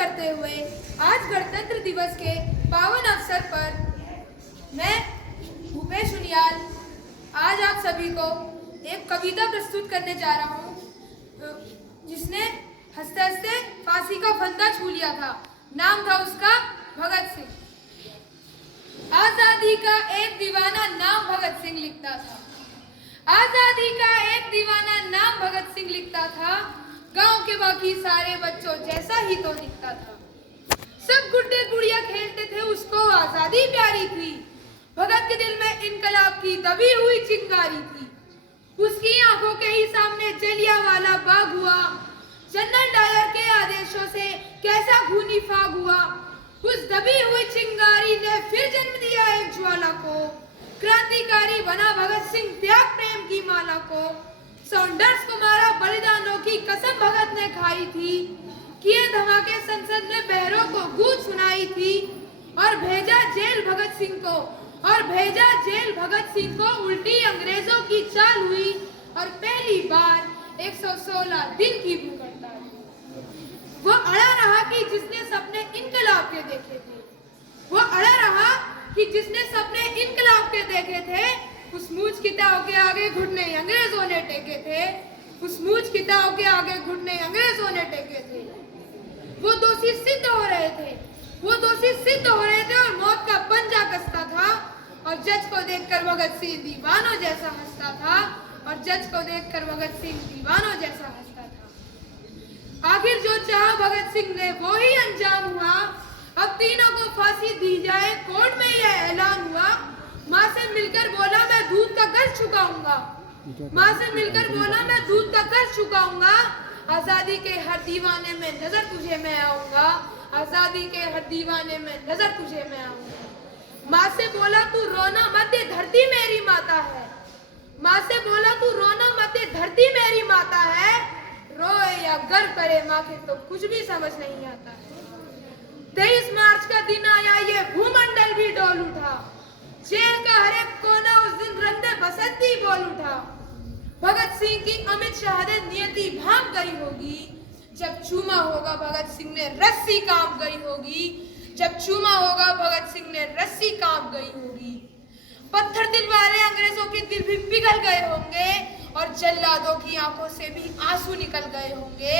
करते हुए आज गणतंत्र दिवस के पावन अवसर पर मैं भूपेश उनियाल आज आप सभी को एक कविता प्रस्तुत करने जा रहा हूँ, जिसने हंसते हंसते फांसी का फंदा छू लिया था। नाम था उसका भगत सिंह। आजादी का एक दीवाना नाम भगत सिंह लिखता था। आजादी का एक दीवाना नाम भगत सिंह लिखता था। गांव के बाकी सारे बच्चों जैसा ही तो दिखता था। सब गुड्डे गुड़िया खेलते थे, उसको आजादी प्यारी थी। भगत के दिल में इनकलाब की दबी हुई चिंगारी थी। उसकी आंखों के ही सामने जलियांवाला बाग हुआ। जनरल डायर के आदेशों से कैसा खूनी फाग हुआ। उस दबी हुई चिंगारी ने फिर जन्म दिया एक ज्वाला को। क्रांतिकारी बना भगत सिंह त्याग प्रेम की माला को। सॉन्डर्स को मारा, बलिदानों की कसम भगत ने खाई थी। किए धमाके संसद में बहरों को गूंज सुनाई थी। और भेजा जेल भगत सिंह को उल्टी अंग्रेजों की चाल हुई। और पहली बार 116 दिन की भूख हड़ताल। वो अड़ा रहा कि जिसने सपने इनकलाब के देखे थे। उस मूछ किताब के आगे घुटने अंग्रेजों ने टेके थे। वो दोषी सिद्ध हो रहे थे और मौत का पंजा कसता था। और जज को देखकर भगत सिंह दीवानों जैसा हंसता था। आखिर जो चाहा भगत सिंह ने वो ही अंजाम हुआ। अब तीनों को फांसी दी जाए, कोर्ट में यह ऐलान हुआ। माँ से मिलकर बोला मैं दूध का कर्ज चुकाऊंगा। आजादी के हर दीवाने में नजर तुझे मैं आऊंगा। माँ से बोला तू रोना मत, ये धरती मेरी माता है। रोए या गर्व करे माँ के तो कुछ भी समझ नहीं आता है। 23 मार्च का दिन आया, ये भूमंडल भी डोल उठा। जेल का हर एक कोना उस दिन रंदे बसंती बोल उठा। भगत सिंह की अमित शहादत नियति भांप गई होगी। जब चूमा होगा भगत सिंह ने रस्सी कांप गई होगी। पत्थर दिल वाले अंग्रेजों के दिल भी पिघल गए होंगे। और जल्लादों की आंखों से भी आंसू निकल गए होंगे।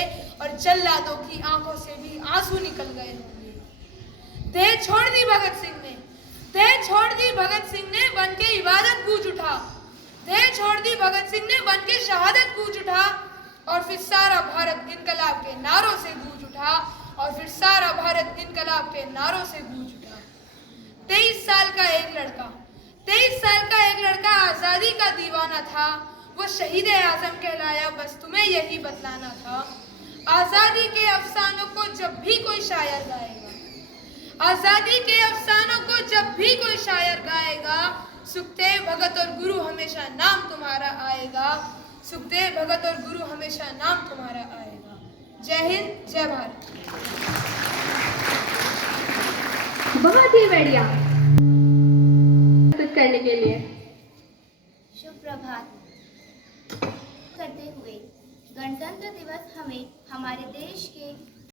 देह छोड़ दी भगत सिंह ने बन के इबादत गूंज उठा। शहादत गूंज उठा। और फिर सारा भारत इनकलाब के नारों से गूंज उठा। 23 साल का एक लड़का आजादी का दीवाना था। वो शहीद आजम कहलाया, बस तुम्हें यही बतलाना था। आजादी के अफसानों को जब भी कोई शायर गाएगा, सुखदेव भगत और गुरु हमेशा नाम तुम्हारा आएगा। जय हिंद, जय भारत। बहुत ही बढ़िया करने के लिए। शुभ प्रभात करते हुए गणतंत्र दिवस हमें हमारे देश के